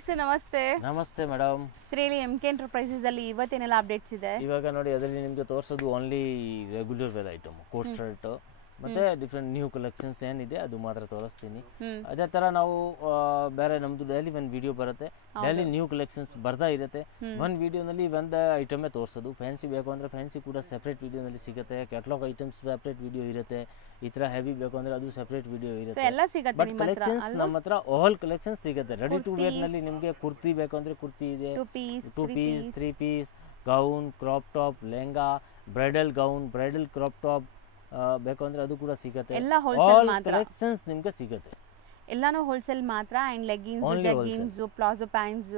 Sir ನಮಸ್ತೆ. ನಮಸ್ತೆ madam. ಶ್ರೇಲಿ MK enterprises ಅಲ್ಲಿ ಇವತ್ತೇನೆಲ್ಲ ಅಪ್ಡೇಟ್ಸ್ ಇದೆ? ಇವಾಗ ನೋಡಿ ಅದರಲ್ಲಿ ನಿಮಗೆ ತೋರಿಸೋದು only regular wear item, coat shirt ಮತ್ತೆ ಡಿಫ್ರೆಂಟ್ ನ್ಯೂ ಕಲೆಕ್ಷನ್ಸ್ ಏನಿದೆ ಅದು ಮಾತ್ರ ತೋರಿಸ್ತೀನಿ. ಅದೇ ತರ ನಾವು ಬೇರೆ ನಮ್ದು ಡೈಲಿ ಒಂದು ವಿಡಿಯೋ ಬರುತ್ತೆ, ಡೈಲಿ ನ್ಯೂ ಕಲೆಕ್ಷನ್ಸ್ ಬರ್ತಾ ಇರುತ್ತೆ. ಒಂದು ವಿಡಿಯೋನಲ್ಲಿ ಒಂದು ಐಟಮೇ ತೋರಿಸೋದು. ಫ್ಯಾನ್ಸಿ ಬೇಕು ಅಂದ್ರೆ ಫ್ಯಾನ್ಸಿ ಕೂಡ ಸೆಪರೇಟ್ ವಿಡಿಯೋನಲ್ಲಿ ಸಿಗುತ್ತೆ. ಕ್ಯಾಟಲಾಗ್ ಐಟಮ್ಸ್ ಸೆಪರೇಟ್ ವಿಡಿಯೋ ಇರುತ್ತೆ. ಈ ತರ ಹೆವಿ ಬೇಕು ಅಂದ್ರೆ ಅದು ಸೆಪರೇಟ್ ವಿಡಿಯೋ ಇರುತ್ತೆ. ಎಲ್ಲ ಸಿಗುತ್ತೆ ಬಟ್ ಕಲೆಕ್ಷನ್ಸ್ ನಮ್ಮ ಹತ್ರ ಆಲ್ ಕಲೆಕ್ಷನ್ಸ್ ಸಿಗುತ್ತೆ. ರೆಡಿ ಟು ವೇರ್ ನಲ್ಲಿ ನಿಮಗೆ ಕುರ್ತಿ ಬೇಕು ಅಂದ್ರೆ ಕುರ್ತಿ ಇದೆ, 2 piece 3 piece, gown, crop top, lehenga, bridal gown, bridal crop top ಬೇಕು ಅಂದ್ರೆ ಅದು ಕೂಡ ಸಿಗುತ್ತೆ. ಎಲ್ಲ ಹೋಲ್ಸೇಲ್ ಮಾತ್ರ ಕಲೆಕ್ಷನ್ಸ್ ನಿಮಗೆ ಸಿಗುತ್ತೆ. ಎಲ್ಲಾನು ಹೋಲ್ಸೇಲ್ ಮಾತ್ರ. ಅಂಡ್ ಲೆಗ್ಗಿನ್ಸ್, ಜಗ್ಗಿನ್ಸ್, ಪ್ಲಾಜೋ ಪ್ಯಾಂಟ್ಸ್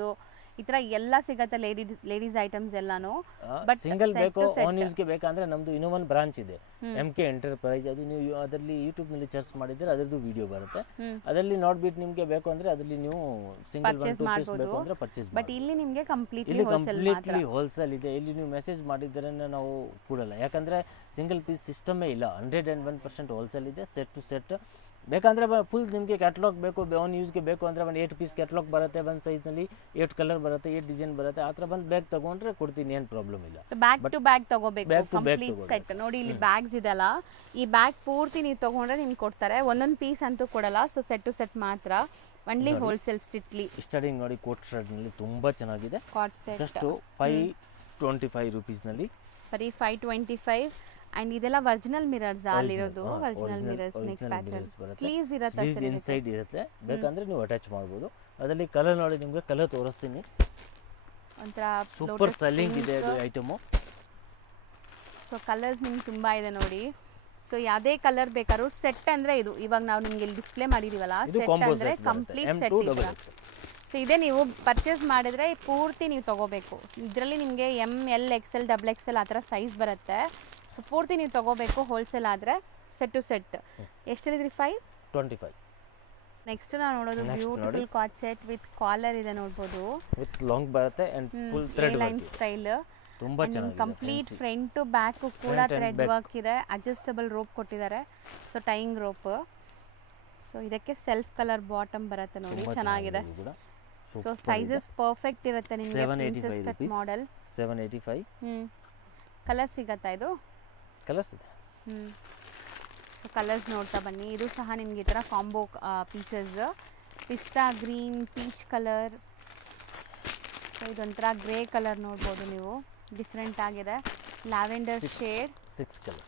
ಈ ತರ ಎಲ್ಲ ಸಿಗುತ್ತೆ. ಲೇಡೀಸ್ ಐಟಮ್ಸ್ ಎಲ್ಲಾನು. ಬಟ್ ಸಿಂಗಲ್ ಬೇಕು ಆನ್ ಯೂಸ್ ಗೆ ಬೇಕಂದ್ರೆ ನಮ್ದು ಇನ್ನೊಂದು ಬ್ರಾಂಚ್ ಇದೆ, MK ಎಂಟರ್ಪ್ರೈಸ್. ಅದು ನೀವು ಅದರಲ್ಲಿ ಯೂಟ್ಯೂಬ್ ನಲ್ಲಿ ಸರ್ಚ್ ಮಾಡಿದ್ರೆ ಅದರದ್ದು ವಿಡಿಯೋ ಬರುತ್ತೆ. ಅದರಲ್ಲಿ ನೋಡ್ಬಿಟ್ಟು ನಿಮಗೆ ಬೇಕು ಅಂದ್ರೆ ಅದರಲ್ಲಿ ನೀವು ಸಿಂಗಲ್ ಒನ್ ಟು ಪೀಸ್ ಬೇಕು ಅಂದ್ರೆ ಪರ್ಚೇಸ್ ಮಾಡಿ. ಬಟ್ ಇಲ್ಲಿ ನಿಮಗೆ ಕಂಪ್ಲೀಟ್ಲಿ ಹೋಲ್ಸೇಲ್ ಇದೆ. ಇಲ್ಲಿ ನೀವು ಮೆಸೇಜ್ ಮಾಡಿದ್ರೆ ನಾವು ಕೊಡಲ್ಲ, ಯಾಕಂದ್ರೆ ಸಿಂಗಲ್ ಪೀಸ್ ಸಿಸ್ಟಮೇ ಇಲ್ಲ. 101% ಹೋಲ್ಸೇಲ್ ಇದೆ. ಸೆಟ್ ಟು ಸೆಟ್ ಬೇಕಂದ್ರೆ ಫುಲ್ ನಿಮಗೆ ಕ್ಯಾಟಲಾಗ್ ಬೇಕು, ಆನ್ ಯೂಸ್ಗೆ ಬೇಕು ಅಂದ್ರೆ ಒಂದು 8 ಪೀಸ್ ಕ್ಯಾಟಲಾಗ್ ಬರುತ್ತೆ. ಒಂದು ಸೈಜ್ನಲ್ಲಿ 8 ಕಲರ್ ಬರುತ್ತೆ, 8 ಡಿಸೈನ್ ಬರುತ್ತೆ. ಆ ಥರ ಬಂದು ಬ್ಯಾಗ್ ತಗೊಂಡ್ರೆ ಕೊಡ್ತೀನಿ, ಏನು ಪ್ರಾಬ್ಲಮ್ ಇಲ್ಲ. ಸೊ ಬ್ಯಾಗ್ ಟು ಬ್ಯಾಗ್ ತಗೋಬೇಕು, ಕಂಪ್ಲೀಟ್ ಸೆಟ್. ನೋಡಿ ಇಲ್ಲಿ ಬ್ಯಾಗ್ಸ್ ಇದೆಲ್ಲ, ಈ ಬ್ಯಾಗ್ ಪೂರ್ತಿ ನೀವು ತಗೊಂಡ್ರೆ ನಿಮ್ಗೆ ಕೊಡ್ತಾರೆ. ಒಂದೊಂದು ಪೀಸ್ ಅಂತೂ ಕೊಡಲ್ಲ. ಸೊ ಸೆಟ್ ಟು ಸೆಟ್ ಮಾತ್ರ, ಒನ್ಲಿ ಹೋಲ್ಸೇಲ್ ಸ್ಟ್ರಿಕ್ಟ್ಲಿ. ಸ್ಟಾರ್ಟಿಂಗ್ ನೋಡಿ ಕೋಟ್ ಶರ್ಟ್ ನಲ್ಲಿ ತುಂಬಾ ಚೆನ್ನಾಗಿದೆ. ಕಾಟ್ ಸೆಟ್ ಜಸ್ಟ್ 525 rupees ನಲ್ಲಿ, ಬರೀ 525. ಅಂಡ್ ಇದೆಲ್ಲ ಒರಿಜಿನಲ್ ಮಿರರ್ಸ್ ಅಲ್ಲಿರೋದು. Original mirrors, neck pattern, sleeves ಇರುತ್ತೆ, ಇನ್ಸೈಡ್ ಇರುತ್ತೆ. ಬೇಕಂದ್ರೆ ನೀವು ಅಟ್ಯಾಚ್ ಮಾಡಬಹುದು. ಅದರಲ್ಲಿ ಕಲರ್ ನೋಡಿ, ನಿಮಗೆ ಕಲರ್ ತೋರಿಸ್ತೀನಿ. ಒಂಥರ ಸೂಪರ್ ಸೆಲ್ಲಿಂಗ್ ಇದೆ ಅದು ಐಟಮ್. ಸೊ ಕಲರ್ಸ್ ನಿಮ್ಗೆ ತುಂಬಾ ಇದೆ ನೋಡಿ. ಸೊ ಯಾವುದೇ ಕಲರ್ ಬೇಕಾದ್ರೂ ಸೆಟ್ ಅಂದ್ರೆ ಇದು ಇವಾಗ ನಾವು ನಿಮ್ಗೆ ಇಲ್ಲಿ ಡಿಸ್ಪ್ಲೇ ಮಾಡಿದೀವಲ್ಲ, ಸೆಟ್ ಅಂದ್ರೆ ಕಂಪ್ಲೀಟ್ ಸೆಟ್ ಇದೆ. ಸೊ ಇದೇ ನೀವು ಪರ್ಚೇಸ್ ಮಾಡಿದ್ರೆ ಪೂರ್ತಿ ನೀವು ತಗೋಬೇಕು. ಇದರಲ್ಲಿ ನಿಮಗೆ ML XL XXL ಆ ಥರ ಸೈಜ್ ಬರುತ್ತೆ. ಸೊ ಪೂರ್ತಿ ನೀವು ತಗೋಬೇಕು ಹೋಲ್ಸೇಲ್ ಆದರೆ. ಸೆಟ್ ಟು ಸೆಟ್ ಎಷ್ಟು ಹೇಳಿದ್ರಿ? 525. ನೆಕ್ಸ್ಟ್ ನಾವು ನೋಡೋದು beautiful coat set with collar ಇದೆ, ನೋಡ್ಬೋದು. ವಿತ್ ಲಾಂಗ್ ಬರುತ್ತೆ and full thread line style. ತುಂಬಾ ಚೆನ್ನಾಗಿದೆ. ಕಂಪ್ಲೀಟ್ ಫ್ರಂಟ್ ಟು ಬ್ಯಾಕ್ ಕೂಡ ಥ್ರೆಡ್ ವರ್ಕ್ ಇದೆ. ಅಡ್ಜಸ್ಟಬಲ್ ರೋಪ್ ಕೊಟ್ಟಿದ್ದಾರೆ, ಸೊ ಟೈಯಿಂಗ್ ರೋಪ್. ಸೊ ಇದಕ್ಕೆ ಸೆಲ್ಫ್ ಕಲರ್ ಬಾಟಮ್ ಬರುತ್ತೆ ನೋಡಿ, ಚೆನ್ನಾಗಿದೆ. ಸೊ ಸೈಜಸ್ ಪರ್ಫೆಕ್ಟ್ ಇರುತ್ತೆ ನಿಮಗೆ. Princess cut model 785. ಕಲರ್ ಸಿಗತ್ತಾ? ಇದು ಕಲರ್ಸ್ ಇದೆ. ಸೊ ಕಲರ್ಸ್ ನೋಡ್ತಾ ಬನ್ನಿ. ಇದು ಸಹ ನಿಮ್ಗೆ ಈ ಥರ ಕಾಂಬೋ ಪೀಸಸ್. ಪಿಸ್ತಾ ಗ್ರೀನ್, ಪೀಚ್ ಕಲರ್. ಸೊ ಇದೊಂಥರ ಗ್ರೇ ಕಲರ್ ನೋಡ್ಬೋದು ನೀವು, ಡಿಫ್ರೆಂಟ್ ಆಗಿದೆ. Lavender shade, 6 colour.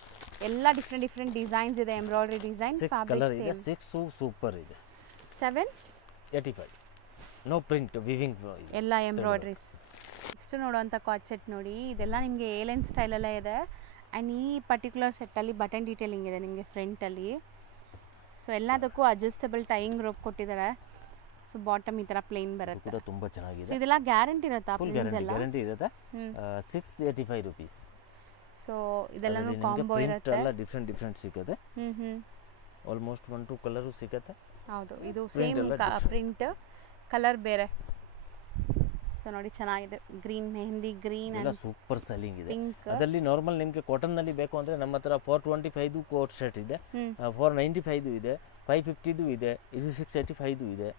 ಎಲ್ಲ ಡಿಫ್ರೆಂಟ್ ಡಿಸೈನ್ಸ್ ಇದೆ. Embroidery design, fabric same. 6 super ಇದೆ. 785. ನೋ ಪ್ರಿಂಟ್, ವಿವಿಂಗ್ ಎಲ್ಲ ಎಂಬ್ರಾಯ್ಡರೀಸ್. ನೆಕ್ಸ್ಟ್ ನೋಡುವಂಥ ಕಾಟ್ ಸೆಟ್ ನೋಡಿ. ಇದೆಲ್ಲ ನಿಮಗೆ ಏಲೈನ್ ಸ್ಟೈಲಲ್ಲೇ ಇದೆ. ಆ್ಯಂಡ್ ಈ ಪರ್ಟಿಕ್ಯುಲರ್ ಸೆಟ್ಟಲ್ಲಿ ಬಟನ್ ಡೀಟೇಲಿಂಗ್ ಇದೆ ನಿಮಗೆ ಫ್ರಂಟಲ್ಲಿ. ಸೊ ಎಲ್ಲದಕ್ಕೂ ಅಡ್ಜಸ್ಟಬಲ್ ಟೈಯಿಂಗ್ ರೋಪ್ ಕೊಟ್ಟಿದ್ದಾರೆ. ಸೊ ಬಾಟಮ್ ಈ ಥರ ಪ್ಲೇನ್ ಬರುತ್ತೆ. ತುಂಬಾ ಚೆನ್ನಾಗಿದೆ. ಸೊ ಇದೆಲ್ಲ ಗ್ಯಾರಂಟಿ ಇರುತ್ತಾ? ಗ್ಯಾರಂಟಿ ಇರುತ್ತೆ. 685 rupees. ಸೊ ಇದೆಲ್ಲನೂ ಕಾಂಬೋ ಇರುತ್ತೆ. ಎಲ್ಲ ಡಿಫ್ರೆಂಟ್ ಸಿಗುತ್ತೆ. ಆಲ್ಮೋಸ್ಟ್ 1-2 ಕಲರು ಸಿಗುತ್ತೆ. ಹೌದು, ಇದು ಸೇಮ್ ಪ್ರಿಂಟ್, ಕಲರ್ ಬೇರೆ. ಸೊ ನೋಡಿ ಚೆನ್ನಾಗಿದೆ. ಗ್ರೀನ್, ಮೆಹಂದಿ ಗ್ರೀನ್ ಎಲ್ಲ ಸೂಪರ್ ಸೆಲ್ಲಿಂಗ್ ಇದೆ. ಅದರಲ್ಲಿ ನಾರ್ಮಲ್ ನಿಮಗೆ ಕಾಟನ್ ನಲ್ಲಿ ಬೇಕು ಅಂದ್ರೆ ನಮ್ಮ ಹತ್ರ 425 ಕೋಟ್ ಶರ್ಟ್ ಇದೆ, 495 ಇದೆ, 550 ಇದೆ, ಇದು 685 ಇದೆ.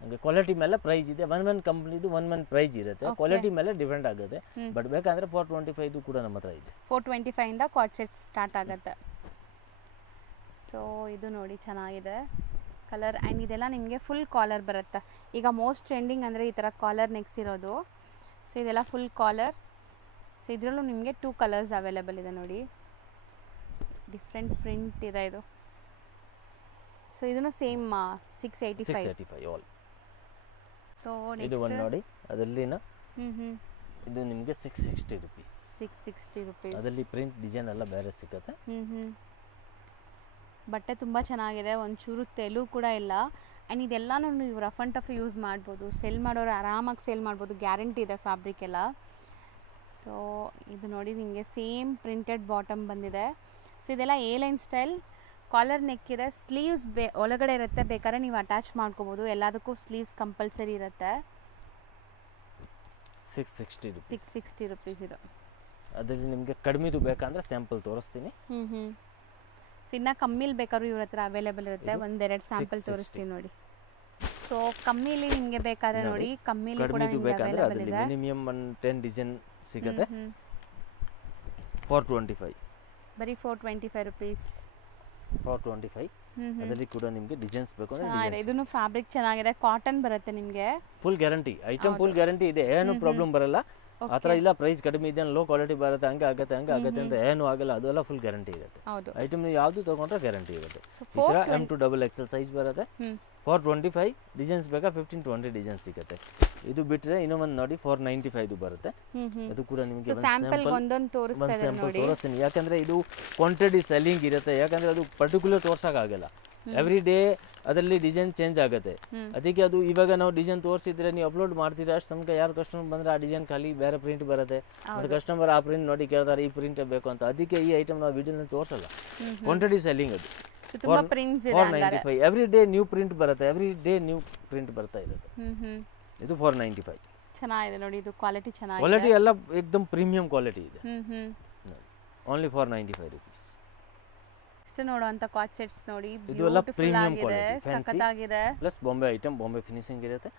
ಹಂಗೆ ಕ್ವಾಲಿಟಿ ಮೇಲೆ ಪ್ರೈಸ್ ಇದೆ. ಒನ್ ಕಂಪ್ನಿದು ಒನ್ ಪ್ರೈಸ್ ಇರುತ್ತೆ. ಕ್ವಾಲಿಟಿ ಮೇಲೆ ಡಿಪೆಂಡ್ ಆಗುತ್ತೆ. ಬಟ್ ಬೇಕಂದ್ರೆ 425 ಕೂಡ ನಮ್ಮ ಹತ್ರ ಇದೆ. 425 ಇಂದ ಕಾಟ್ ಸೆಟ್ ಸ್ಟಾರ್ಟ್ ಆಗುತ್ತೆ. ಸೊ ಇದು ನೋಡಿ ಚೆನ್ನಾಗಿದೆ ಕಲರ್. ಆ್ಯಂಡ್ ಇದೆಲ್ಲ ನಿಮಗೆ ಫುಲ್ ಕಾಲರ್ ಬರುತ್ತೆ. ಈಗ ಮೋಸ್ಟ್ ಟ್ರೆಂಡಿಂಗ್ ಅಂದರೆ ಈ ಥರ ಕಾಲರ್ ನೆಕ್ಸ್ ಇರೋದು. ಸೊ ಇದೆಲ್ಲ ಫುಲ್ ಕಾಲರ್. ಸೊ ಇದರಲ್ಲೂ ನಿಮಗೆ 2 ಕಲರ್ಸ್ ಅವೈಲೇಬಲ್ ಇದೆ ನೋಡಿ. ಡಿಫ್ರೆಂಟ್ ಪ್ರಿಂಟ್ ಇದೆ ಇದು. ಸೊ ಇದನ್ನು ಸೇಮ್ 685 ಆಲ್. ಸೊ ಇದು ಒಂದು ನೋಡಿ, ಅದರಲ್ಲಿನ ಇದು ನಿಮಗೆ 660 rupees. 660 rupees. ಅದರಲ್ಲಿ ಪ್ರಿಂಟ್ ಡಿಸೈನ್ ಎಲ್ಲ ಬೇರೆ ಸಿಗುತ್ತೆ. ಬಟ್ಟೆ ತುಂಬ ಚೆನ್ನಾಗಿದೆ, ಒಂಚೂರು ತೆಲು ಕೂಡ ಇಲ್ಲ. ಆ್ಯಂಡ್ ಇದೆಲ್ಲನೂ ನೀವು ರಫ್ ಆ್ಯಂಡ್ ಟಫ್ ಯೂಸ್ ಮಾಡ್ಬೋದು. ಸೆಲ್ ಮಾಡೋರು ಆರಾಮಾಗಿ ಸೇಲ್ ಮಾಡ್ಬೋದು, ಗ್ಯಾರಂಟಿ ಇದೆ ಫ್ಯಾಬ್ರಿಕ್ ಎಲ್ಲ. ಸೊ ಇದು ನೋಡಿ ನಿಮಗೆ ಸೇಮ್ ಪ್ರಿಂಟೆಡ್ ಬಾಟಮ್ ಬಂದಿದೆ. ಸೊ ಇದೆಲ್ಲ ಲೈನ್ ಸ್ಟೈಲ್, ಕಾಲರ್ ನೆಕ್ ಇದೆ. ಸ್ಲೀವ್ಸ್ ಒಳಗಡೆ ಇರುತ್ತೆ, ಬೇಕಾದ್ರೆ ನೀವು ಅಟ್ಯಾಚ್ ಮಾಡ್ಕೋಬೋದು. ಎಲ್ಲದಕ್ಕೂ ಸ್ಲೀವ್ಸ್ ಕಂಪಲ್ಸರಿ ಇರುತ್ತೆ. 660 rupees ಇದು. ಅದರಲ್ಲಿ ನಿಮಗೆ ಕಡಿಮೆದು ಬೇಕಂದ್ರೆ ಸ್ಯಾಂಪಲ್ ತೋರಿಸ್ತೀನಿ. ಸೊ ಇನ್ನು ಕಮ್ಮಿಲಿ ಬೇಕಾದ್ರೂ ಇವ್ರ ಹತ್ರ ಅವೈಲೇಬಲ್ ಇರುತ್ತೆ. ಒಂದೆರಡು ಸ್ಯಾಂಪಲ್ ತೋರಿಸ್ತೀನಿ ನೋಡಿ. ಸೊ ಕಮ್ಮಿಲಿ ನಿಮಗೆ ಬೇಕಾದ್ರೆ ನೋಡಿ, ಕಮ್ಮಿಲಿ ಕೂಡ ಕಡಿಮೆದು ನಿಮಗೆ ಬೇಕಂದ್ರೆ ಅವೈಲೇಬಲ್ ಅದರಲ್ಲಿ ಇದೆ. ಮಿನಿಮಮ್ 10 ಡಿಸೈನ್ ಸಿಗುತ್ತೆ. 425 ಬರೀ 425 ರುಪೀಸ್. 425 ಅದರಲ್ಲಿ ಕೂಡ ನಿಮಗೆ ಡಿಸೈನ್ಸ್ ಬೇಕು ಅಂದ್ರೆ ಚೆನ್ನಾಗಿದೆ. ಇದನ್ನು ಫ್ಯಾಬ್ರಿಕ್ ಚೆನ್ನಾಗಿದೆ, ಕಾಟನ್ ಬರುತ್ತೆ ನಿಮಗೆ. Full guarantee item, full guarantee ಇದೆ, ಏನು ಪ್ರಾಬ್ಲಮ್ ಬರಲ್ಲ. ಆ ಥರ ಇಲ್ಲ ಪ್ರೈಸ್ ಕಡಿಮೆ ಇದೆ, ಲೋ ಕ್ವಾಲಿಟಿ ಬರುತ್ತೆ, ಹಂಗೆ ಆಗುತ್ತೆ ಅಂತ ಏನು ಆಗಲ್ಲ. ಅದೆಲ್ಲ ಫುಲ್ ಗ್ಯಾರಂಟಿ ಇರುತ್ತೆ. ಐಟಮ್ ನೀವು ಯಾವುದು ತಗೊಂಡ್ರೆ ಗ್ಯಾರಂಟಿ ಇರುತ್ತೆ. ಈ ಥರ M2XXL ಸೈಜ್ ಬರುತ್ತೆ. 425 ಡಿಸೈನ್ಸ್ ಬೇಕಾ 15-20 ಡಿಸೈನ್ಸ್ ಸಿಗುತ್ತೆ. ಇದು ಬಿಟ್ಟರೆ ಇನ್ನೂ ಒಂದು ನೋಡಿ 495 ಬರುತ್ತೆ. ಅದು ಕೂಡ ನಿಮಗೆ ಸ್ಯಾಂಪಲ್ ಒಂದೊಂದು ತೋರಿಸ್ತಾ ಇದೆ ನೋಡಿ. ತೋರಿಸ್ತೀನಿ, ಯಾಕಂದ್ರೆ ಇದು ಕ್ವಾಂಟಿಟಿ ಸೆಲ್ಲಿಂಗ್ ಇರುತ್ತೆ. ಯಾಕಂದ್ರೆ ಅದು ಪರ್ಟಿಕ್ಯುಲರ್ ತೋರ್ಸೋಕ್ಕಾಗಲ್ಲ. ಎವ್ರಿ ಡೇ ಅದರಲ್ಲಿ ಡಿಸೈನ್ ಚೇಂಜ್ ಆಗುತ್ತೆ. ಅದಕ್ಕೆ ಅದು ಇವಾಗ ನಾವು ಡಿಸೈನ್ ತೋರಿಸಿದ್ರೆ ನೀವು ಅಪ್ಲೋಡ್ ಮಾಡ್ತೀರಾ, ಅಷ್ಟು ತನಕ ಯಾರು ಕಸ್ಟಮರ್ ಬಂದರೆ ಆ ಡಿಸೈನ್ ಖಾಲಿ ಬೇರೆ ಪ್ರಿಂಟ್ ಬರುತ್ತೆ. ಮತ್ತು ಕಸ್ಟಮರ್ ಆ ಪ್ರಿಂಟ್ ನೋಡಿ ಕೇಳ್ತಾರೆ, ಈ ಪ್ರಿಂಟ್ ಬೇಕು ಅಂತ. ಅದಕ್ಕೆ ಈ ಐಟಮ್ ನಾವು ವಿಡಿಯೋನಲ್ಲಿ ತೋರಿಸಲ್ಲ. ಕ್ವಾಂಟಿಟಿ ಸೆಲ್ಲಿಂಗ್ ಅದು. 495 ಎವ್ರಿ ಡೇ ನ್ಯೂ ಪ್ರಿಂಟ್ ಬರುತ್ತೆ, ಎವ್ರಿ ಡೇ ನ್ಯೂ ಪ್ರಿಂಟ್ ಬರ್ತಾ ಇರುತ್ತೆ. ಇದು 495 ಚೆನ್ನಾಗಿದೆ ನೋಡಿ. ಇದು ಕ್ವಾಲಿಟಿ ಚೆನ್ನಾಗಿದೆ, ಕ್ವಾಲಿಟಿ ಎಲ್ಲ ಏಕದಮ್ ಪ್ರೀಮಿಯಂ ಕ್ವಾಲಿಟಿ ಇದೆ. Only 495 rupees. ಇಷ್ಟು ನೋಡುವಂತ ಕಾಟ್ ಸೆಟ್ಸ್ ನೋಡಿ, ಇದು ಎಲ್ಲ ಪ್ರೀಮಿಯಂ ಕ್ವಾಲಿಟಿ, ಸಖತ್ತಾಗಿದೆ. Plus Bombay item, Bombay finishing ಇರುತ್ತೆ,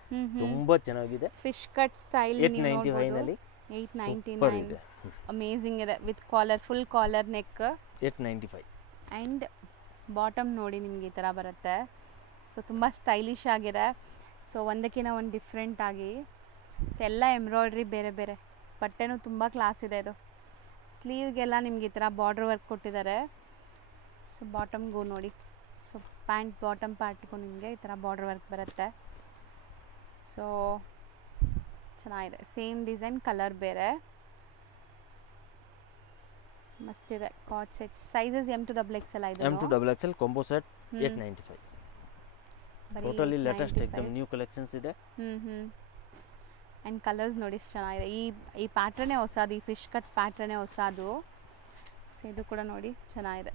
ತುಂಬಾ ಚೆನ್ನಾಗಿದೆ. ಫಿಶ್ ಕಟ್ ಸ್ಟೈಲ್ 895 ನಲ್ಲಿ 899 ಅಮೇಜಿಂಗ್ ಇದೆ. With collar, full collar neck 895. And bottom ನೋಡಿ ನಿಮ್ಗೆ ಈ ತರ ಬರುತ್ತೆ. ಸೊ ತುಂಬಾ ಸ್ಟೈಲಿಶ್ ಆಗಿದೆ. ಸೊ ಒಂದಕ್ಕಿಂತ ಒಂದು ಡಿಫ್ರೆಂಟ್ ಆಗಿ. ಸೊ ಎಲ್ಲ ಎಂಬ್ರಾಯ್ಡ್ರಿ ಬೇರೆ ಬೇರೆ, ಬಟ್ಟೆನೂ ತುಂಬ ಕ್ಲಾಸ್ ಇದೆ. ಇದು ಸ್ಲೀವ್ಗೆಲ್ಲ ನಿಮ್ಗೆ ಈ ಥರ ಬಾರ್ಡ್ರ್ ವರ್ಕ್ ಕೊಟ್ಟಿದ್ದಾರೆ. ಸೊ ಬಾಟಮ್ಗೂ ನೋಡಿ, ಸೊ ಪ್ಯಾಂಟ್ ಬಾಟಮ್ ಪಾರ್ಟ್ಗೂ ನಿಮಗೆ ಈ ಥರ ಬಾರ್ಡ್ರ್ ವರ್ಕ್ ಬರುತ್ತೆ. ಸೊ ಚೆನ್ನಾಗಿದೆ, ಸೇಮ್ ಡಿಸೈನ್, ಕಲರ್ ಬೇರೆ, ಮಸ್ತಿದೆ. ಕಾಟ್ ಸೆಟ್ ಸೈಜಸ್ M2XXL ಇದು. M2XXL combo set 895. Totally latest एकदम ನ್ಯೂ ಕಲೆಕ್ಷನ್ಸ್ ಇದೆ. ಆ್ಯಂಡ್ ಕಲರ್ಸ್ ನೋಡಿ ಚೆನ್ನಾಗಿದೆ. ಈ ಪ್ಯಾಟ್ರನ್ನೇ ಹೊಸದು, ಈ ಫಿಶ್ ಕಟ್ ಪ್ಯಾಟ್ರನ್ನೇ ಹೊಸದು. ಸೊ ಇದು ಕೂಡ ನೋಡಿ ಚೆನ್ನಾಗಿದೆ.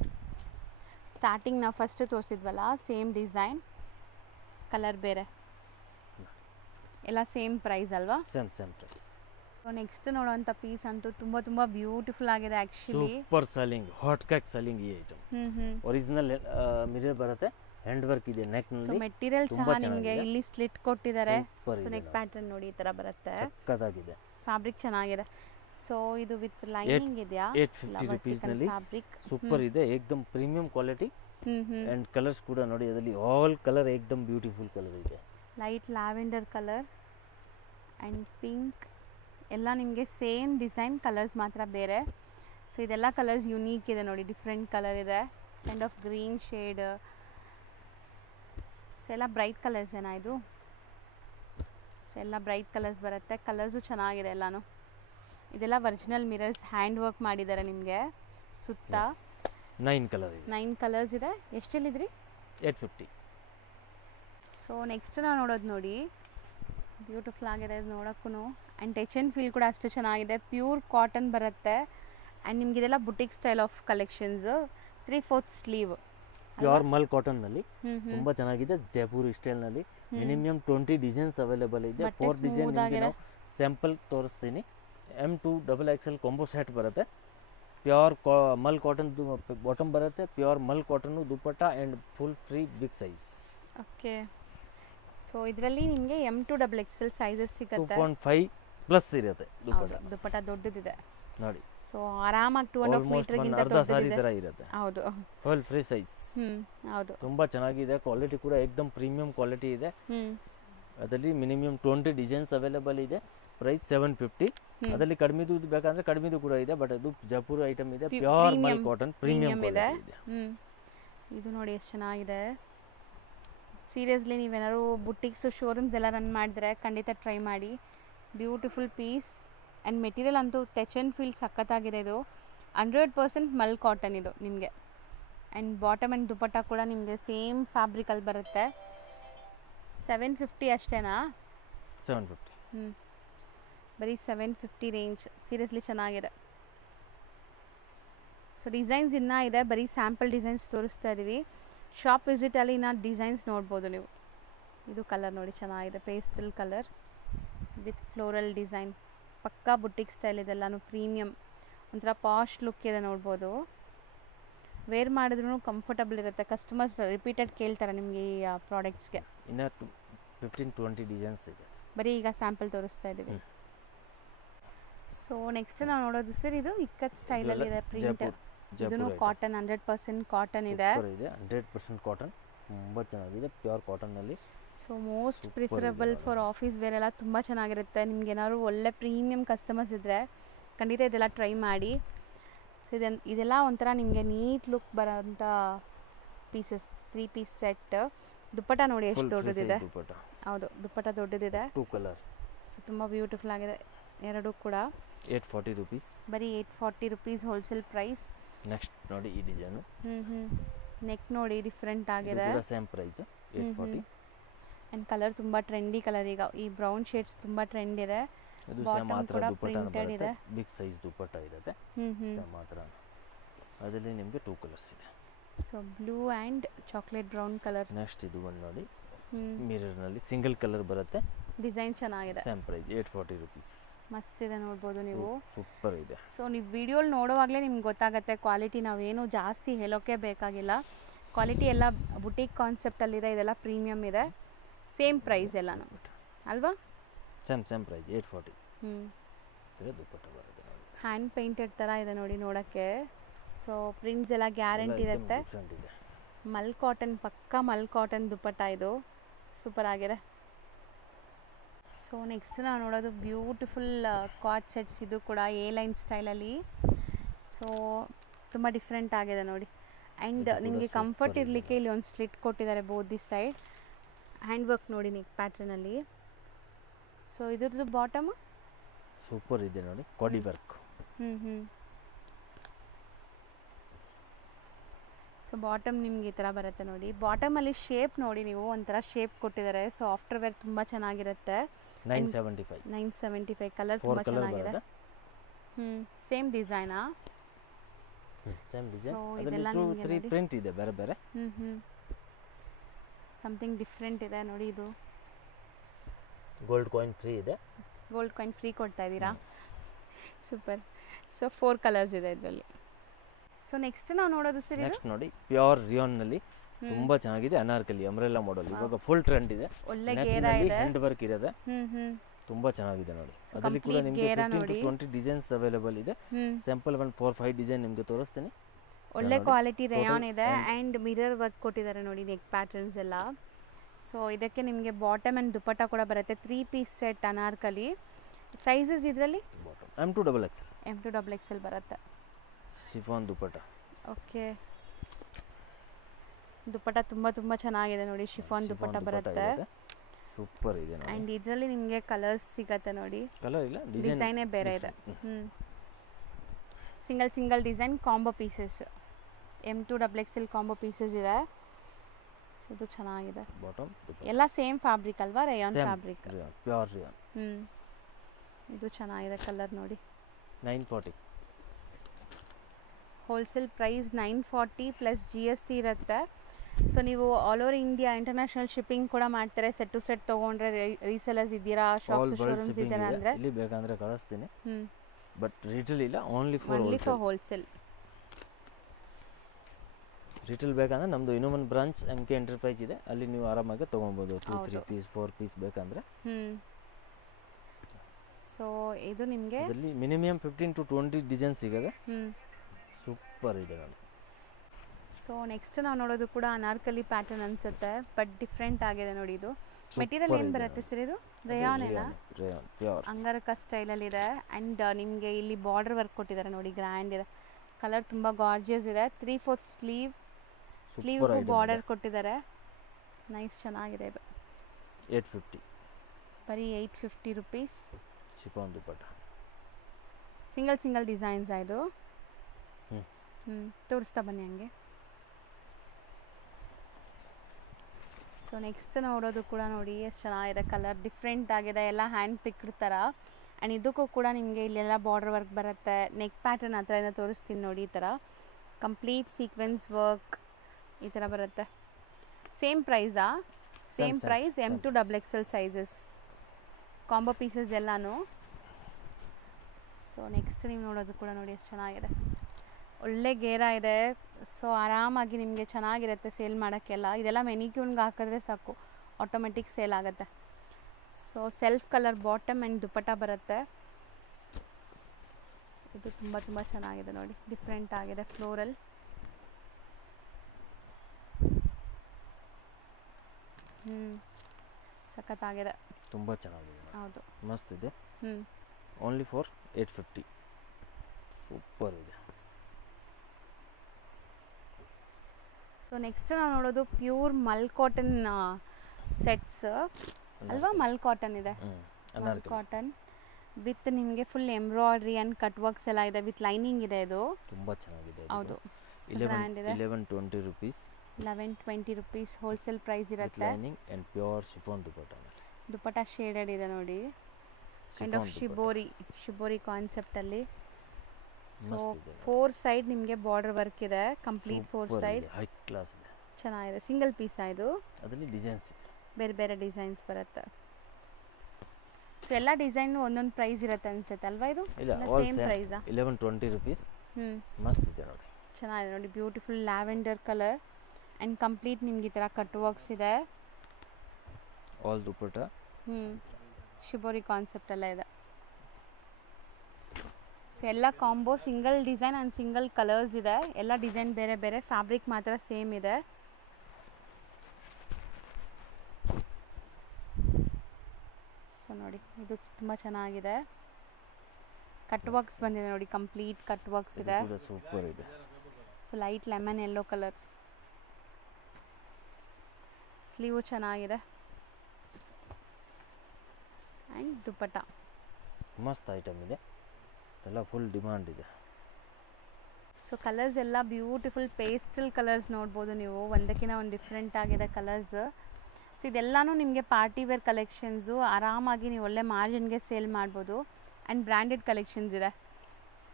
ಸ್ಟಾರ್ಟಿಂಗ್ ನಾವು ಫಸ್ಟ್ ತೋರಿಸಿದ್ವಲ್ಲ, ಸೇಮ್ ಡಿಸೈನ್, ಕಲರ್ ಬೇರೆ, ಎಲ್ಲ ಸೇಮ್ ಪ್ರೈಸ್ ಅಲ್ವಾ? Same price. ಸೊ ನೆಕ್ಸ್ಟ್ ನೋಡುವಂಥ ಪೀಸ್ ಅಂತೂ ತುಂಬ ಬ್ಯೂಟಿಫುಲ್ ಆಗಿದೆ. Actually super selling, hot cat selling ಈ ಐಟಮ್. ಒರಿಜಿನಲ್ ಮಿರರ್ ಬರುತ್ತೆ, ಹ್ಯಾಂಡ್ ವರ್ಕ್ ಇದೆ ನೆಕ್ ನಲ್ಲಿ. ಸೊ ಮೆಟೀರಿಯಲ್ ಸಹ ನಿಮಗೆ ಇಲ್ಲಿ ಸ್ಲಿಟ್ ಕೊಟ್ಟಿದ್ದಾರೆ. ಸೊ ನೆಕ್ ಪ್ಯಾಟರ್ನ್ ನೋಡಿ ಈ ತರ ಬರುತ್ತೆ, ಸಕ್ಕತ್ತಾಗಿದೆ. ಫ್ಯಾಬ್ರಿಕ್ ಚೆನ್ನಾಗಿದೆ. ಸೊ ಇದು ವಿತ್ ಲೈನಿಂಗ್ ಇದೆಯಾ? 850 ರೂಪೀಸ್ ನಲ್ಲಿ ಸೂಪರ್ ಇದೆ, ಏಕದಮ್ ಪ್ರೀಮಿಯಂ ಕ್ವಾಲಿಟಿ. ಅಂಡ್ ಕಲರ್ಸ್ ಕೂಡ ನೋಡಿ, ಅದರಲ್ಲಿ ಆಲ್ ಕಲರ್ ಏಕದಮ್ ಬ್ಯೂಟಿಫುಲ್ ಕಲರ್ ಇದೆ. Light lavender colour and pink, ಎಲ್ಲ ನಿಮಗೆ ಸೇಮ್ ಡಿಸೈನ್, ಕಲರ್ಸ್ ಮಾತ್ರ ಬೇರೆ. ಸೊ ಇದೆಲ್ಲ ಕಲರ್ಸ್ ಯುನೀಕ್ ಇದೆ ನೋಡಿ, ಡಿಫ್ರೆಂಟ್ ಕಲರ್ ಇದೆ. Kind of green shade. So ಎಲ್ಲ ಬ್ರೈಟ್ ಕಲರ್ಸ್ ಏನಾ ಇದು? ಸೊ ಎಲ್ಲ ಬ್ರೈಟ್ ಕಲರ್ಸ್ ಬರುತ್ತೆ. ಕಲರ್ಸು ಚೆನ್ನಾಗಿದೆ ಎಲ್ಲಾನು. ಇದೆಲ್ಲ ಒರಿಜಿನಲ್ ಮಿರರ್ಸ್, ಹ್ಯಾಂಡ್ ವರ್ಕ್ ಮಾಡಿದ್ದಾರೆ ನಿಮಗೆ ಸುತ್ತ. 9 ಕಲರ್ ಇದೆ, 9 ಕಲರ್ಸ್ ಇದೆ. ಎಷ್ಟು ಹೇಳಿದ್ರಿ? 850. ಸೊ ನೆಕ್ಸ್ಟ್ ನಾವು ನೋಡೋದು ನೋಡಿ, ಬ್ಯೂಟಿಫುಲ್ ಆಗಿದೆ ಇದು ನೋಡೋಕ್ಕೂ. ಆ್ಯಂಡ್ ಟಚ್ ಆ್ಯಂಡ್ ಫೀಲ್ ಕೂಡ ಅಷ್ಟು ಚೆನ್ನಾಗಿದೆ. ಪ್ಯೂರ್ ಕಾಟನ್ ಬರುತ್ತೆ. ಆ್ಯಂಡ್ ನಿಮ್ಗೆ ಇದೆಲ್ಲ boutique style of collections. 3/4 sleeve, pure mul cotton ನಲ್ಲಿ ತುಂಬಾ ಚೆನ್ನಾಗಿದೆ. ಜೈಪುರ್ ಸ್ಟೈಲ್ ನಲ್ಲಿ ಮಿನಿಮಮ್ 20 ಡಿಸೈನ್ಸ್ ಅವೈಲೇಬಲ್ ಇದೆ. 4 ಡಿಸೈನ್ ನಿಮಗೆ ನಾವು ಸ್ಯಾಂಪಲ್ ತೋರಿಸ್ತೀನಿ. M2XXL ಕಾಂಬೋ ಸೆಟ್ ಬರುತ್ತೆ. ಪ್ಯೂರ್ ಮಲ್ ಕಾಟನ್ ಬಾಟಮ್ ಬರುತ್ತೆ, pure mul cotton dupatta and full free big size. Okay. So ಇದರಲ್ಲಿ ನಿಮಗೆ M2XXL ಸೈಜಸ್ ಸಿಗುತ್ತೆ. 2.5 ಪ್ಲಸ್ ಇರುತ್ತೆ ದುಪಟ್ಟ ದೊಡ್ಡದಿದೆ ನೋಡಿ. ಸೊ ಆರಾಮಾಗಿ 2.5 ಮೀಟರ್ ಗಿಂತ ದೊಡ್ಡದಿದೆ. ಇರುತ್ತೆ. ಹೌದು, ಫುಲ್ ಫ್ರೀ ಸೈಜ್. ಹೌದು, ತುಂಬಾ ಚೆನ್ನಾಗಿದೆ. ಕ್ವಾಲಿಟಿ ಕೂಡ ಏಕದಮ್ ಪ್ರೀಮಿಯಂ ಕ್ವಾಲಿಟಿ ಇದೆ. ಅದರಲ್ಲಿ ಮಿನಿಮಮ್ 20 ಡಿಸೈನ್ಸ್ ಅವೈಲೇಬಲ್ ಇದೆ. ಪ್ರೈಸ್ 750. ಅದರಲ್ಲಿ ಕಡಿಮೆದು ಬೇಕಂದ್ರೆ ಕಡಿಮೆದು ಕೂಡ ಇದೆ, ಬಟ್ ಅದು ಜೈಪುರ್ ಐಟಮ್ ಇದೆ. ಪ್ಯೂರ್ ಮಲ್ ಕಾಟನ್ ಪ್ರೀಮಿಯಂ ಇದೆ. ಇದು ನೋಡಿ ಎಷ್ಟು ಚೆನ್ನಾಗಿದೆ. ಸೀರಿಯಸ್ಲಿ ನೀವೇನಾದ್ರು ಬುಟಿಕ್ಸ್ ಶೋರೂಮ್ಸ್ ಎಲ್ಲ ರನ್ ಮಾಡಿದ್ರೆ ಖಂಡಿತ ಟ್ರೈ ಮಾಡಿ. Beautiful piece. ಆ್ಯಂಡ್ ಮೆಟೀರಿಯಲ್ ಅಂತೂ ಟಚ್ ಆ್ಯಂಡ್ ಫೀಲ್ ಸಖತ್ತಾಗಿದೆ. ಇದು 100% ಮಲ್ ಕಾಟನ್ ಇದು ನಿಮಗೆ. ಆ್ಯಂಡ್ ಬಾಟಮ್ ಆ್ಯಂಡ್ ದುಪಟ್ಟ ಕೂಡ ನಿಮಗೆ ಸೇಮ್ ಫ್ಯಾಬ್ರಿಕಲ್ಲಿ ಬರುತ್ತೆ. 750 ಅಷ್ಟೇನಾ? 750. ಬರೀ 750 ರೇಂಜ್. ಸೀರಿಯಸ್ಲಿ ಚೆನ್ನಾಗಿದೆ. ಸೊ ಡಿಸೈನ್ಸ್ ಇನ್ನೂ ಇದೆ, ಬರೀ ಸ್ಯಾಂಪಲ್ ಡಿಸೈನ್ಸ್ ತೋರಿಸ್ತಾ ಇದ್ದೀವಿ. ಶಾಪ್ ವಿಸಿಟಲ್ಲಿ ಇನ್ನೂ ಡಿಸೈನ್ಸ್ ನೋಡ್ಬೋದು ನೀವು. ಇದು ಕಲರ್ ನೋಡಿ ಚೆನ್ನಾಗಿದೆ, pastel colour with floral design. ಪಕ್ಕಾ ಬುಟಿಕ್ ಸ್ಟೈಲ್ ಇದೆಲ್ಲನೂ, ಪ್ರೀಮಿಯಮ್, ಒಂಥರ ಪಾಶ್ ಲುಕ್ ಇದೆ ನೋಡ್ಬೋದು. ವೇರ್ ಮಾಡಿದ್ರೂ ಕಂಫರ್ಟಬಲ್ ಇರುತ್ತೆ. ಕಸ್ಟಮರ್ಸ್ ರಿಪೀಟೆಡ್ ಕೇಳ್ತಾರೆ ನಿಮಗೆ ಈ ಪ್ರಾಡಕ್ಟ್ಸ್ಗೆ. ಇನ್ನು 15-20 ಡಿಸೈನ್ಸ್ ಇದೆ. ಬರೀ ಈಗ ಸ್ಯಾಂಪಲ್ ತೋರಿಸ್ತಾ ಇದ್ದೀವಿ. ಸೊ ನೆಕ್ಸ್ಟ್ ನಾವು ನೋಡೋದು ಸರ್ ಇದು ಇಕ್ಕತ್ ಸ್ಟೈಲಲ್ಲಿ ಇದೆ ಪ್ರಿಂಟ್. ಇದನ್ನು ಕಾಟನ್ 100% ಕಾಟನ್ ಇದೆ. 100% ಕಾಟನ್, ತುಂಬ ಚೆನ್ನಾಗಿದೆ, ಪ್ಯೂರ್ ಕಾಟನ್ನಲ್ಲಿ. So most preferable for office wear ಎಲ್ಲ ತುಂಬ ಚೆನ್ನಾಗಿರುತ್ತೆ. ನಿಮ್ಗೆ ಏನಾದ್ರು ಒಳ್ಳೆ ಪ್ರೀಮಿಯಮ್ ಕಸ್ಟಮರ್ಸ್ ಇದ್ದರೆ ಖಂಡಿತ ಇದೆಲ್ಲ ಟ್ರೈ ಮಾಡಿ. ಸೊ ಇದೆಲ್ಲ ಒಂಥರ ನಿಮಗೆ ನೀಟ್ ಲುಕ್ ಬರೋಂಥ ಪೀಸಸ್, 3 ಪೀಸ್ ಸೆಟ್. ದುಪ್ಪಟ್ಟ ನೋಡಿ ಎಷ್ಟು ದೊಡ್ಡದಿದೆ. ಹೌದು, ದುಪ್ಪಟ್ಟ ದೊಡ್ಡದಿದೆ. 2 ಕಲರ್. ಸೊ ತುಂಬ ಬ್ಯೂಟಿಫುಲ್ ಆಗಿದೆ ಎರಡೂ ಕೂಡ. 840 rupees. ಬರೀ 840 rupees ಹೋಲ್ಸೇಲ್ ಪ್ರೈಸ್. ನೆಕ್ಸ್ಟ್ ನೋಡಿ ಈ ಡಿಸೈನು. ನೆಕ್ ನೋಡಿ ಡಿಫ್ರೆಂಟ್ ಆಗಿದೆ. Same price 840. ಆ್ಯಂಡ್ ಕಲರ್ ತುಂಬ ಟ್ರೆಂಡಿ ಕಲರ್. ಈಗ ಈ ಬ್ರೌನ್ ಶೇಡ್ಸ್ ತುಂಬ ಟ್ರೆಂಡ್ ಇದೆ. ಇದು ಸೇಮ್ ಮಾತ್ರ ದುಪ್ಪಟ್ಟ ಇದೆ, ಬಿಗ್ ಸೈಜ್ ದುಪ್ಪಟ್ಟ ಇರುತ್ತೆ. ಸೇಮ್ ಮಾತ್ರ. ಅದರಲ್ಲಿ ನಿಮಗೆ 2 ಕಲರ್ಸ್ ಇದೆ. So blue and chocolate brown colour. Next ಇದು ಒಂದು ನೋಡಿ ಮಿರರ್ನಲ್ಲಿ ಸಿಂಗಲ್ ಕಲರ್ ಬರುತ್ತೆ. ಡಿಸೈನ್ ಚೆನ್ನಾಗಿದೆ. Same price 840 rupees. ಮಸ್ತ್ ಇದೆ, ನೋಡ್ಬೋದು ನೀವು. ಸೂಪರ್ ಇದೆ. ಸೊ ನೀವು ವಿಡಿಯೋಲಿ ನೋಡುವಾಗಲೇ ನಿಮ್ಗೆ ಗೊತ್ತಾಗುತ್ತೆ ಕ್ವಾಲಿಟಿ. ನಾವೇನು ಜಾಸ್ತಿ ಹೇಳೋಕ್ಕೆ ಬೇಕಾಗಿಲ್ಲ. ಕ್ವಾಲಿಟಿ ಎಲ್ಲ ಬುಟೀಕ್ ಕಾನ್ಸೆಪ್ಟಲ್ಲಿದೆ. ಇದೆಲ್ಲ ಪ್ರೀಮಿಯಮ್ ಇದೆ. ಸೇಮ್ ಪ್ರೈಸ್ ಎಲ್ಲನೂ ಅಲ್ವಾ? Same price 840. ದುಪ್ಪಟ್ಟ ಬರುತ್ತೆ ನೋಡಿ. ಹ್ಯಾಂಡ್ ಪೇಂಟೆಡ್ ಥರ ಇದೆ ನೋಡಿ ನೋಡೋಕ್ಕೆ. ಸೊ ಪ್ರಿಂಟ್ಸ್ ಎಲ್ಲ ಗ್ಯಾರಂಟಿ ಇರುತ್ತೆ. ಮಲ್ ಕಾಟನ್, ಪಕ್ಕಾ ಮಲ್ ಕಾಟನ್ ದುಪ್ಪಟ್ಟ ಇದು. ಸೂಪರ್ ಆಗಿದೆ. ಸೊ ನೆಕ್ಸ್ಟ್ ನಾವು ನೋಡೋದು ಬ್ಯೂಟಿಫುಲ್ ಕಾರ್ಡ್ ಸೆಟ್ಸ್. ಇದು ಕೂಡ ಎ ಲೈನ್ ಸ್ಟೈಲಲ್ಲಿ. ಸೊ ತುಂಬ ಡಿಫ್ರೆಂಟ್ ಆಗಿದೆ ನೋಡಿ. ಆ್ಯಂಡ್ ನಿಮಗೆ ಕಂಫರ್ಟ್ ಇರಲಿಕ್ಕೆ ಇಲ್ಲಿ ಒಂದು ಸ್ಲಿಟ್ ಕೊಟ್ಟಿದ್ದಾರೆ both the side. Hand work ನೋಡಿ ನೆಕ್ ಪ್ಯಾಟ್ರನಲ್ಲಿ. ಸೊ ಇದ್ರದ್ದು ಬಾಟಮ್ ಸೂಪರ್ ಇದೆ ನೋಡಿ, ಕಾಡಿ ವರ್ಕ್. ಸೊ ಬಾಟಮ್ ನಿಮ್ಗೆ ಈ ಥರ ಬರುತ್ತೆ ನೋಡಿ. ಬಾಟಮಲ್ಲಿ ಶೇಪ್ ನೋಡಿ ನೀವು, ಒಂಥರ ಶೇಪ್ ಕೊಟ್ಟಿದ್ದಾರೆ. ಸೊ ಆಫ್ಟರ್ ವೇರ್ ತುಂಬ ಚೆನ್ನಾಗಿರುತ್ತೆ. 975 ಕಲರ್ ತುಂಬ ಚೆನ್ನಾಗಿದೆ. ಸೇಮ್ ಡಿಸೈನಾ? Same design. ಇದೆಲ್ಲ 3 ಪ್ರಿಂಟ್ ಇದೆ ಬೇರೆ ಬೇರೆ. ಸಮಥಿಂಗ್ ಡಿಫ್ರೆಂಟ್ ಇದೆ ನೋಡಿ. ಇದು ಗೋಲ್ಡ್ ಕಾಯಿನ್ ಫ್ರೀ ಇದೆ. ಗೋಲ್ಡ್ ಕಾಯಿನ್ ಫ್ರೀ ಕೊಡ್ತಾ ಇದ್ದೀರಾ? ಸೂಪರ್. ಸೊ 4 ಕಲರ್ಸ್ ಇದೆ ಇದರಲ್ಲಿ. ಸೊ ನೆಕ್ಸ್ಟ್ ನಾವು ನೋಡೋದು ಸರ್ ಇದು. ನೆಕ್ಸ್ಟ್ ನೋಡಿ ಪ್ಯೂರ್ ರಿಯಾನ್ ನಲ್ಲಿ ತುಂಬಾ ಚೆನ್ನಾಗಿದೆ. ಅನಾರ್ಕಲಿ ಅಂಬ್ರೆಲ್ಲಾ ಮಾಡೆಲ್ ಇವಾಗ ಫುಲ್ ಟ್ರೆಂಡ್ ಇದೆ. ಒಳ್ಳೆ ಗೇರ ಇದೆ, ಹ್ಯಾಂಡ್ ವರ್ಕ್ ಇದೆ. ತುಂಬಾ ಚೆನ್ನಾಗಿದೆ ನೋಡಿ. ಅದರಲ್ಲಿ ಕೂಡ ನಿಮಗೆ 15-20 ಡಿಸೈನ್ಸ್ ಅವೈಲೇಬಲ್ ಇದೆ. ಸ್ಯಾಂಪಲ್ 1-4-5 ಡಿಸೈನ್ ನಿಮಗೆ ತೋರಿಸ್ತೀನಿ. ಒಳ್ಳೆ ಕ್ವಾಲಿಟಿ ರೇಯಾನ್ ಇದೆ. ಆ್ಯಂಡ್ ಮಿರರ್ ವರ್ಕ್ ಕೊಟ್ಟಿದ್ದಾರೆ ನೋಡಿ ನೆಕ್ ಪ್ಯಾಟರ್ನ್ಸ್ ಎಲ್ಲ. ಸೊ ಇದಕ್ಕೆ ನಿಮಗೆ ಬಾಟಮ್ ಆ್ಯಂಡ್ ದುಪ್ಪಟ್ಟ ಕೂಡ ಬರುತ್ತೆ. 3 ಪೀಸ್ ಸೆಟ್ ಅನಾರ್ಕಲಿ. ಸೈಜಸ್ ಇದರಲ್ಲಿ M2XXL. M2XXL ಬರುತ್ತೆ. ಶಿಫಾನ್ ದುಪ್ಪಟ್ಟ. ಓಕೆ. ದುಪ್ಪಟ್ಟ ತುಂಬ ಚೆನ್ನಾಗಿದೆ ನೋಡಿ. ಶಿಫಾನ್ ದುಪ್ಪಟ್ಟ ಬರುತ್ತೆ. ಸೂಪರ್ ಇದೆ ನೋಡಿ. ಆ್ಯಂಡ್ ಇದರಲ್ಲಿ ನಿಮಗೆ ಕಲರ್ಸ್ ಸಿಗುತ್ತೆ ನೋಡಿ. ಕಲರ್ ಇಲ್ಲ, ಡಿಸೈನೇ ಬೇರೆ ಇದೆ. Single design combo pieces. M2XXL combo pieces ಇದೆ. ಸೊ ಇದು ಚೆನ್ನಾಗಿದೆ. ಬಾಟಮ್ ಎಲ್ಲ ಸೇಮ್ ಫ್ಯಾಬ್ರಿಕ್ ಅಲ್ವಾ? Rayon fabric, pure rayon. ಇದು ಚೆನ್ನಾಗಿದೆ ಕಲರ್ ನೋಡಿ. 940 ಹೋಲ್ಸೇಲ್ ಪ್ರೈಸ್ 940 ಪ್ಲಸ್ GST ಇರುತ್ತೆ. ಸೊ ನೀವು all over India international shipping ಕೂಡ ಮಾಡ್ತಾರೆ. ಸೆಟ್ ಟು ಸೆಟ್ ತೊಗೊಂಡ್ರೆ ರೀಸೆಲರ್ಸ್ ಇದ್ದೀರಾ, ಶಾಪ್ಸ್ ಶೋರೂಮ್ಸ್ ಇದ್ದೀರಾ ಅಂದರೆ ಇಲ್ಲಿ ಬೇಕಂದ್ರೆ ಕಳಿಸ್ತೀನಿ. ಬಟ್ ರಿಟೇಲ್ ಇಲ್ಲ, ಓನ್ಲಿ ಫಾರ್ ಹೋಲ್ಸೇಲ್. ರಿಟೇಲ್ ಬೇಕಂದ್ರೆ ನಮ್ಮದು ಇನ್ನೊಂದು ಬ್ರಾಂಚ್ MK ಎಂಟರ್ಪ್ರೈಸ್ ಇದೆ, ಅಲ್ಲಿ ನೀವು ಆರಾಮಾಗಿ ತೊಗೊಬೋದು. 2-3 ಪೀಸ್ 4 ಪೀಸ್ ಬೇಕಂದ್ರೆ. ಸೊ ಇದು ನಿಮಗೆ ಅದರಲ್ಲಿ ಮಿನಿಮಮ್ 15-20 ಡಿಸೈನ್ ಸಿಗುತ್ತೆ. ಸೂಪರ್ ಇದೆ ನೋಡಿ. ಸೊ ನೆಕ್ಸ್ಟ್ ನಾವು ನೋಡೋದು ಕೂಡ ಅನಾರ್ಕಲಿ ಪ್ಯಾಟರ್ನ್ ಅನ್ಸುತ್ತೆ, ಬಟ್ ಡಿಫ್ರೆಂಟ್ ಆಗಿದೆ ನೋಡಿ. ಇದು ಮೆಟೀರಿಯಲ್ ಏನು ಬರುತ್ತೆ ಸರ್? ಇದು ರೇಯಾನೇನಾ? ರೇಯಾನ್ ಪ್ಯೂರ್ ಅಂಗರಕ ಸ್ಟೈಲಲ್ಲಿ ಇದೆ. ಆ್ಯಂಡ್ ನಿಮಗೆ ಇಲ್ಲಿ ಬಾರ್ಡರ್ ವರ್ಕ್ ಕೊಟ್ಟಿದ್ದಾರೆ ನೋಡಿ, ಗ್ರ್ಯಾಂಡ್ ಇದೆ. ಕಲರ್ ತುಂಬ ಗಾರ್ಜಿಯಸ್ ಇದೆ. 3/4 ಸ್ಲೀವ್ಗೂ ಬಾರ್ಡರ್ ಕೊಟ್ಟಿದ್ದಾರೆ. ನೈಸ್, ಚೆನ್ನಾಗಿದೆ. ಇದು 850. ಬರೀ 850 rupees. ಶಿಫಾನ್ ದುಪ್ಪಟ್ಟ. ಸಿಂಗಲ್ ಡಿಸೈನ್ಸ್ ಇದು. ತೋರಿಸ್ತಾ ಬನ್ನಿ ಹಂಗೆ. ಸೊ ನೆಕ್ಸ್ಟ್ ನೋಡೋದು ಕೂಡ ನೋಡಿ ಎಷ್ಟು ಚೆನ್ನಾಗಿದೆ. ಕಲರ್ ಡಿಫ್ರೆಂಟ್ ಆಗಿದೆ, ಎಲ್ಲ ಹ್ಯಾಂಡ್ ಪಿಕ್ಡ್ ಥರ. ಆ್ಯಂಡ್ ಇದಕ್ಕೂ ಕೂಡ ನಿಮಗೆ ಇಲ್ಲೆಲ್ಲ ಬಾರ್ಡರ್ ವರ್ಕ್ ಬರುತ್ತೆ. ನೆಕ್ ಪ್ಯಾಟರ್ನ್ ಆ ಥರ ತೋರಿಸ್ತೀನಿ ನೋಡಿ. ಈ ಥರ ಕಂಪ್ಲೀಟ್ ಸೀಕ್ವೆನ್ಸ್ ವರ್ಕ್ ಈ ಥರ ಬರುತ್ತೆ. ಸೇಮ್ ಪ್ರೈಸಾ? Same price. M2XXL sizes combo pieces ಎಲ್ಲನೂ. ಸೊ ನೆಕ್ಸ್ಟ್ ನೀವು ನೋಡೋದು ಕೂಡ ನೋಡಿ ಎಷ್ಟು ಚೆನ್ನಾಗಿದೆ. ಒಳ್ಳೆ ಗೇರ ಇದೆ. ಸೊ ಆರಾಮಾಗಿ ನಿಮಗೆ ಚೆನ್ನಾಗಿರುತ್ತೆ ಸೇಲ್ ಮಾಡೋಕ್ಕೆಲ್ಲ. ಇದೆಲ್ಲ ಮೆನಿಕ್ಯೂನ್ಗೆ ಹಾಕಿದ್ರೆ ಸಾಕು, ಆಟೋಮೆಟಿಕ್ ಸೇಲ್ ಆಗುತ್ತೆ. So self colour bottom and dupatta ಬರುತ್ತೆ. ಇದು ತುಂಬ ತುಂಬ ಚೆನ್ನಾಗಿದೆ ನೋಡಿ, ಡಿಫ್ರೆಂಟ್ ಆಗಿದೆ ಫ್ಲೋರಲ್. ಸಖತ್ತಾಗಿದೆ, ತುಂಬ ಚೆನ್ನಾಗಿದೆ. ಹೌದು, ಮಸ್ತ್ ಇದೆ. Only for 850. ಸೂಪರ್ ಇದೆ. ಸೊ ನೆಕ್ಸ್ಟ್ ನಾವು ನೋಡೋದು ಪ್ಯೂರ್ ಮಲ್ ಕಾಟನ್ ಸೆಟ್ಸ್ ಅಲ್ವಾ. ಮಲ್ ಕಾಟನ್ ಇದೆ, ಮಲ್ ಕಾಟನ್ ವಿತ್ ನಿಮಗೆ full embroidery and cut works ಎಲ್ಲ ಇದೆ, ವಿತ್ ಲೈನಿಂಗ್ ಇದೆ. ಇದು ತುಂಬ ಚೆನ್ನಾಗಿದೆ. ಹೌದು, 1120 rupees. 1120 rupees ಹೋಲ್ಸೇಲ್ ಪ್ರೈಸ್ ಇರುತ್ತೆ. Lining and pure chiffon dupatta shaded ಇದೆ ನೋಡಿ, ಕೈಂಡ್ ಆಫ್ ಶಿಬೋರಿ ಕಾನ್ಸೆಪ್ಟಲ್ಲಿ. ಸೊ 4 ಸೈಡ್ ನಿಮಗೆ ಬಾರ್ಡರ್ ವರ್ಕ್ ಇದೆ, ಕಂಪ್ಲೀಟ್ 4 ಸೈಡ್. ಹೈ ಕ್ಲಾಸ್ ಇದೆ, ಚೆನ್ನಾಗಿದೆ. ಸಿಂಗಲ್ ಪೀಸ್ ಇದು, ಅದರಲ್ಲಿ ಡಿಸೈನ್ಸ್ ಬೇರೆ ಬೇರೆ ಡಿಸೈನ್ಸ್ ಬರುತ್ತೆ. ಸೊ ಎಲ್ಲ ಡಿಸೈನ್ ಒಂದೊಂದು ಪ್ರೈಸ್ ಇರುತ್ತೆ ಅನ್ಸುತ್ತೆ ಅಲ್ವಾ. ಇದು ಸೇಮ್ ಪ್ರೈಸಾ? 1120 rupees. ಮಸ್ತ್ ಇದೆ ನೋಡಿ, ಚೆನ್ನಾಗಿದೆ ನೋಡಿ. Beautiful lavender colour and complete ನಿಮ್ಗೆ ಈ ಥರ ಕಟ್ ವರ್ಕ್ಸ್ ಇದೆ. ಆಲ್ ದುಪಟ್ಟ ಶಿಬೋರಿ ಕಾನ್ಸೆಪ್ಟ್ ಎಲ್ಲ ಇದೆ. ಸೊ ಎಲ್ಲ combo single design and single colours ಇದೆ. ಎಲ್ಲ ಡಿಸೈನ್ ಬೇರೆ ಬೇರೆ, ಫ್ಯಾಬ್ರಿಕ್ ಮಾತ್ರ ಸೇಮ್ ಇದೆ. ಸೊ ನೋಡಿ, ಇದು ತುಂಬ ಚೆನ್ನಾಗಿದೆ. ಕಟ್ ವರ್ಕ್ಸ್ ಬಂದಿದೆ ನೋಡಿ, ಕಂಪ್ಲೀಟ್ ಕಟ್ ವರ್ಕ್ಸ್ ಇದೆ. ಸೂಪರ್ ಇದೆ. So light lemon yellow colour. Sleeve ಚೆನ್ನಾಗಿದೆ ಆ್ಯಂಡ್ ದುಪಟ್ಟ ಮಸ್ತ್ ಐಟಮ್ ಇದೆ, ಎಲ್ಲ ಫುಲ್ ಡಿಮಾಂಡ್ ಇದೆ. ಸೊ ಕಲರ್ಸ್ ಎಲ್ಲ ಬ್ಯೂಟಿಫುಲ್ ಪೇಸ್ಟಲ್ ಕಲರ್ಸ್ ನೋಡ್ಬೋದು ನೀವು, ಒಂದಕ್ಕಿಂತ ಒಂದು ಡಿಫ್ರೆಂಟ್ ಆಗಿದೆ ಕಲರ್ಸ್. ಸೊ ಇದೆಲ್ಲನೂ ನಿಮಗೆ ಪಾರ್ಟಿ ವೇರ್ ಕಲೆಕ್ಷನ್ಸು, ಆರಾಮಾಗಿ ನೀವು ಒಳ್ಳೆ ಮಾರ್ಜಿನ್ಗೆ ಸೇಲ್ ಮಾಡ್ಬೋದು. ಆ್ಯಂಡ್ ಬ್ರ್ಯಾಂಡೆಡ್ ಕಲೆಕ್ಷನ್ಸ್ ಇದೆ.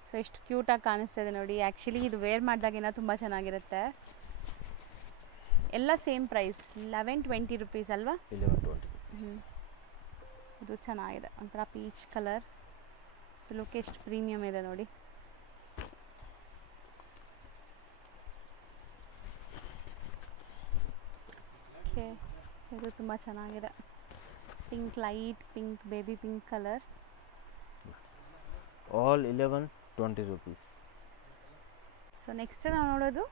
ಸೊ ಎಷ್ಟು ಕ್ಯೂಟಾಗಿ ಕಾಣಿಸ್ತಾ ಇದೆ ನೋಡಿ. ಆ್ಯಕ್ಚುಲಿ ಇದು ವೇರ್ ಮಾಡಿದಾಗಿನ ತುಂಬ ಚೆನ್ನಾಗಿರುತ್ತೆ. ಎಲ್ಲ ಸೇಮ್ ಪ್ರೈಸ್ 1120 rupees ಅಲ್ವಾ? 1120 rupees. ಇದು ಚೆನ್ನಾಗಿದೆ, ಒಂಥರ ಪೀಚ್ ಕಲರ್. ಸೊ ಲುಕ್ ಎಷ್ಟು ಪ್ರೀಮಿಯಮ್ ಇದೆ ನೋಡಿ. ಓಕೆ, ಇದು ತುಂಬ ಚೆನ್ನಾಗಿದೆ. Pink, light pink, baby pink colour. All 1120 rupees. So next ನಾವು ನೋಡೋದು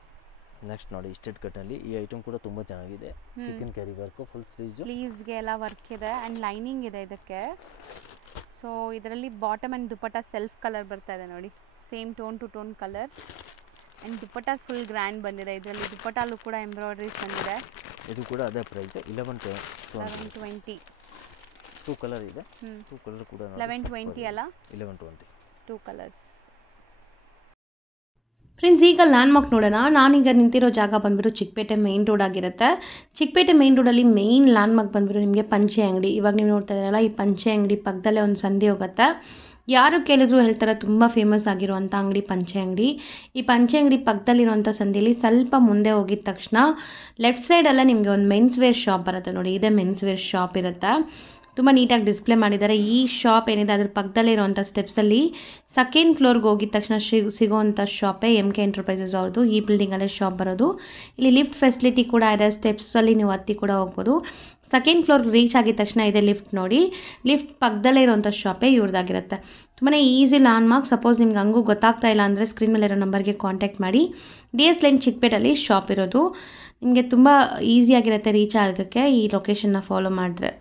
ನೆಕ್ಸ್ಟ್ ನೋಡಿ, ಸ್ಟೇಟ್ ಕಟ್ನಲ್ಲಿ ಈ ಐಟಮ್ ಕೂಡ ತುಂಬ ಚೆನ್ನಾಗಿದೆ. ಚಿಕನ್ ಕ್ಯಾರಿ ವರ್ಕು, ಫುಲ್ ಸ್ಲೀವ್ಸ್ಗೆ ಎಲ್ಲ ವರ್ಕ್ ಇದೆ ಆ್ಯಂಡ್ ಲೈನಿಂಗ್ ಇದೆ ಇದಕ್ಕೆ. ಸೊ ಇದರಲ್ಲಿ bottom and dupatta self colour ಬರ್ತಾ ಇದೆ ನೋಡಿ, same tone to tone colour. And dupatta full grand ಬಂದಿದೆ. ಇದರಲ್ಲಿ ದುಪಟ್ಟಲ್ಲೂ ಕೂಡ ಎಂಬ್ರಾಯ್ಡ್ರೀಸ್ ಬಂದಿದೆ. ಇದು ಕೂಡ ಅದೇ ಪ್ರೈಸ್ 1120. 2 ಕಲರ್ ಇದೆ, 2 ಕಲರ್ ಕೂಡ 1120 ಅಲ್ಲ, 1120 2 ಕಲರ್ಸ್. ಫ್ರೆಂಡ್ಸ್, ಈಗ ಲ್ಯಾಂಡ್ಮಾರ್ಕ್ ನೋಡೋಣ. ನಾನೀಗ ನಿಂತಿರೋ ಜಾಗ ಬಂದುಬಿಟ್ಟು ಚಿಕ್ಕಪೇಟೆ ಮೇನ್ ರೋಡ್ ಆಗಿರುತ್ತೆ. ಚಿಕ್ಕಪೇಟೆ ಮೇನ್ ರೋಡಲ್ಲಿ ಮೇಯ್ನ್ ಲ್ಯಾಂಡ್ಮಾರ್ಕ್ ಬಂದುಬಿಟ್ಟು ನಿಮಗೆ ಪಂಚೆ ಅಂಗಡಿ. ಇವಾಗ ನೀವು ನೋಡ್ತಾ ಇದ್ದೀರಲ್ಲ, ಈ ಪಂಚೆ ಅಂಗಡಿ ಪಕ್ಕದಲ್ಲೇ ಒಂದು ಸಂಧಿ ಹೋಗುತ್ತೆ. ಯಾರು ಕೇಳಿದ್ರು ಹೇಳ್ತಾರೆ ತುಂಬ ಫೇಮಸ್ ಆಗಿರುವಂಥ ಅಂಗಡಿ ಪಂಚೆ ಅಂಗಡಿ. ಈ ಪಂಚೆ ಅಂಗಡಿ ಪಕ್ಕದಲ್ಲಿರುವಂಥ ಸಂಧಿಯಲ್ಲಿ ಸ್ವಲ್ಪ ಮುಂದೆ ಹೋಗಿದ ತಕ್ಷಣ ಲೆಫ್ಟ್ ಸೈಡಲ್ಲೇ ನಿಮಗೆ ಒಂದು ಮೆನ್ಸ್ ವೇರ್ ಶಾಪ್ ಬರುತ್ತೆ ನೋಡಿ. ಇದೇ ಮೆನ್ಸ್ ವೇರ್ ಶಾಪ್ ಇರುತ್ತೆ. ತುಂಬ ನೀಟಾಗಿ ಡಿಸ್ಪ್ಲೇ ಮಾಡಿದ್ದಾರೆ. ಈ ಶಾಪ್ ಏನಿದೆ ಅದ್ರ ಪಕ್ಕದಲ್ಲೇ ಇರುವಂಥ ಸ್ಟೆಪ್ಸಲ್ಲಿ ಸೆಕೆಂಡ್ ಫ್ಲೋರ್ಗೆ ಹೋಗಿದ ತಕ್ಷಣ ಸಿಗೋವಂಥ ಶಾಪೇ MK ಎಂಟರ್ಪ್ರೈಸಸ್ ಅವ್ರದ್ದು. ಈ ಬಿಲ್ಡಿಂಗಲ್ಲೇ ಶಾಪ್ ಬರೋದು. ಇಲ್ಲಿ ಲಿಫ್ಟ್ ಫೆಸಿಲಿಟಿ ಕೂಡ ಇದೆ. ಸ್ಟೆಪ್ಸಲ್ಲಿ ನೀವು ಹತ್ತಿ ಕೂಡ ಹೋಗ್ಬೋದು. ಸೆಕೆಂಡ್ ಫ್ಲೋರ್ ರೀಚ್ ಆಗಿದ ತಕ್ಷಣ ಇದೆ ಲಿಫ್ಟ್ ನೋಡಿ. ಲಿಫ್ಟ್ ಪಕ್ಕದಲ್ಲೇ ಇರುವಂಥ ಶಾಪೇ ಇವ್ರದ್ದಾಗಿರುತ್ತೆ. ತುಂಬಾ ಈಸಿ ಲ್ಯಾಂಡ್ಮಾರ್ಕ್. ಸಪೋಸ್ ನಿಮ್ಗೆ ಹಂಗೂ ಗೊತ್ತಾಗ್ತಾ ಇಲ್ಲ ಅಂದರೆ ಸ್ಕ್ರೀನ್ ಮೇಲೆ ಇರೋ ನಂಬರ್ಗೆ ಕಾಂಟ್ಯಾಕ್ಟ್ ಮಾಡಿ. DS ಲೈನ್ ಚಿಕ್ಕಪೇಟಲ್ಲಿ ಶಾಪ್ ಇರೋದು. ನಿಮಗೆ ತುಂಬ ಈಸಿಯಾಗಿರುತ್ತೆ ರೀಚ್ ಆಗೋಕ್ಕೆ ಈ ಲೊಕೇಶನ್ನ ಫಾಲೋ ಮಾಡಿದ್ರೆ.